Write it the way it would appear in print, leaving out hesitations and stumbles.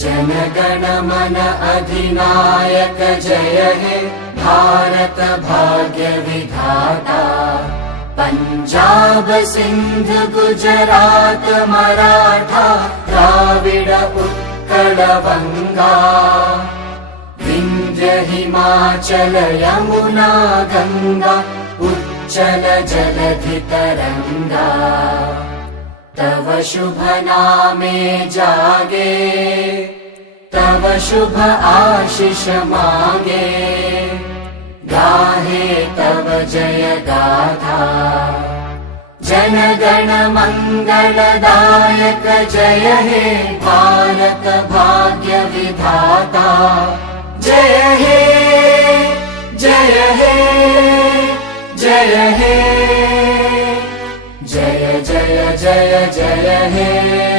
जनगण मन अधिनायक जय हे भारत भाग्य विधाता। पंजाब सिंध गुजरात मराठा द्राविड उत्कल बंगा। विंध्य हिमाचल यमुना गंगा उच्चल जलधि तरंगा। तव शुभ नामे जागे तव शुभ आशीष मांगे। गाहे तव जय गाथा जनगण मंगलदायक जय हे भारत भाग्य विधाता। जय हे जय हे जय हे जय जय जय जय हे।